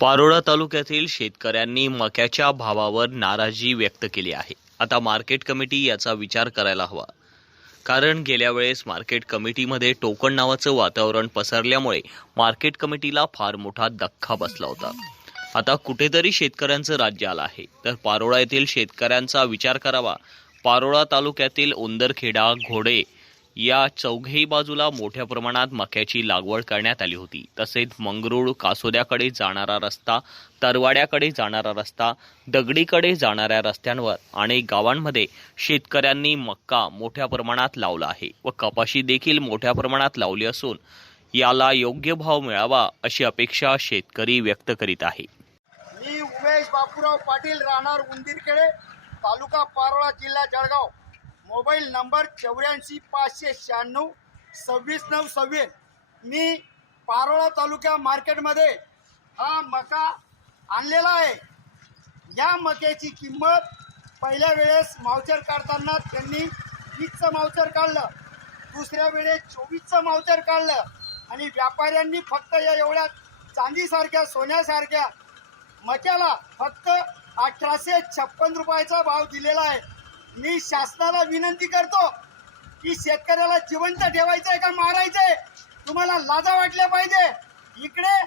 पारोळा तालुक्यातील शेतकऱ्यांनी मक्याच्या भावावर नाराजी व्यक्त केली आहे. आता मार्केट कमिटी याचा विचार करायला हवा. कारण गेल्या वेळेस मार्केट कमिटीमध्ये टोकन नावाचं वातावरण पसरल्यामुळे मार्केट कमिटीला फार मोठा धक्का बसला होता. आता कुठेतरी शेतकऱ्यांचं राज्य आलं आहे. तर पारोळा येथील शेतकऱ्यांचा विचार करावा. पारोळा तालुक्यातील उंदरखेडा घोडे या चौघेही बाजूला मोठ्या प्रमाणात मक्याची लागवड करण्यात आली होती. तसेच मंगरूळ कासोद्याकडे जाणारा रस्ता तरवाड्याकडे जाणारा रस्ता दगडीकडे जाणाऱ्या रस्त्यांवर अनेक गावांमध्ये शेतकऱ्यांनी मक्का मोठ्या प्रमाणात लावला आहे व कपाशी देखील मोठ्या प्रमाणात लावली असून याला योग्य भाव मिळावा अशी अपेक्षा शेतकरी व्यक्त करीत आहे. मी उमेश बापूराव पाटील राहणार उंदीरखेडे तालुका पारोळा जिल्हा जळगाव. मोबाईल नंबर चौऱ्याऐंशी पाचशे शहाण्णव सव्वीस नऊ सव्वीस. मी पारोळा तालुक्या मार्केटमध्ये हा मका आणलेला आहे. या मक्याची किंमत पहिल्या वेळेस मावचर काढताना त्यांनी वीसचं मावचर काढलं. दुसऱ्या वेळेस चोवीसचं मावचर काढलं. आणि व्यापाऱ्यांनी फक्त या एवढ्या चांदीसारख्या सोन्यासारख्या मक्याला फक्त अठराशे छप्पन रुपयाचा भाव दिलेला आहे. मी शासनाला विनंती करतो की शेतकऱ्याला जिवंत ठेवायचं आहे का मारायचं आहे तुम्हाला लाजा वाटल्या पाहिजे. इकडे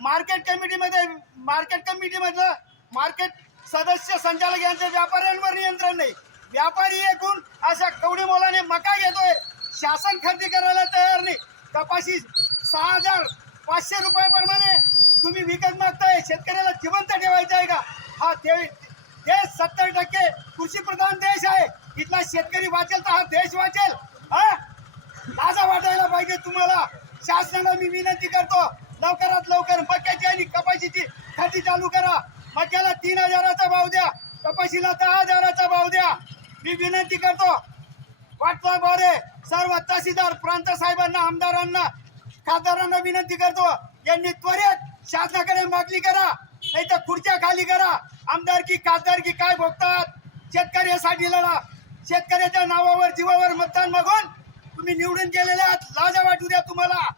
मार्केट कमिटीमध्ये मार्केट कमिटीमधलं मार्केट सदस्य संचालक यांच्या व्यापाऱ्यांवर नियंत्रण नाही. व्यापारी एकूण अशा कवडी मोलाने मका घेतोय. शासन खरेदी करायला तयार नाही. कपाशी सहा हजार पाचशे रुपयाप्रमाणे तुम्ही विकत मागताय. शेतकऱ्याला जिवंत ठेवायचं आहे का? हा ते सत्तर टक्के कृषी प्रधान देश आहे इथला शेतकरी वाचेल तर हा देश वाचेल हा? वाटायला पाहिजे तुम्हाला. शासनाला मी विनंती करतो लवकरात लवकर मक्याची आणि कपाशीची खरेदी चालू करा. मक्याला तीन हजाराचा भाव द्या कपाशीला दहा हजाराचा भाव द्या. मी विनंती करतो वाटवा बारे. सर्व तहसीलदार प्रांत साहेबांना आमदारांना खासदारांना विनंती करतो यांनी त्वरित शासनाकडे मागणी करा नाही तर खुर्च्या खाली करा. आमदारकी खासदारकी काय भोगतात? शेतकऱ्यासाठी लढा. शेतकऱ्याच्या नावावर जीवावर मतदान मागून तुम्ही निवडून गेलेले आहात. लाजा वाटू द्या तुम्हाला.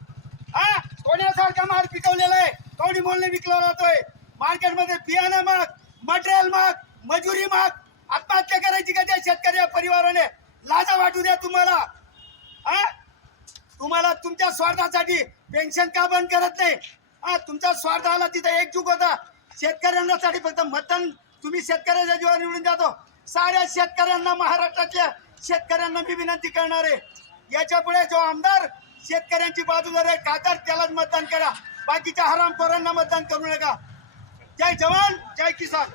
हा? सोन्यासारखा माल पिकवलेला आहे. कवडी मोलने विकला जातोय मार्केटमध्ये बियाणं माग मटेरियल माग मजुरी माग. आत्महत्या करायची का त्या शेतकऱ्या परिवाराने? लाजा वाटू द्या तुम्हाला. हा? तुम्हाला तुमच्या स्वार्थासाठी पेन्शन का बंद करत नाही? हा तुमच्या स्वार्थाला तिथं एकजूक होता. शेतकऱ्यांसाठी फक्त मतदान तुम्ही शेतकऱ्याच्या जीवावर निवडून जातो. साऱ्या शेतकऱ्यांना महाराष्ट्रातल्या शेतकऱ्यांना मी विनंती करणार आहे. याच्यापुढे जो आमदार शेतकऱ्यांची बाजू आहे खासदार त्यालाच मतदान करा. बाकीच्या हरामखोरांना मतदान करू नका. जय जवान जय किसान.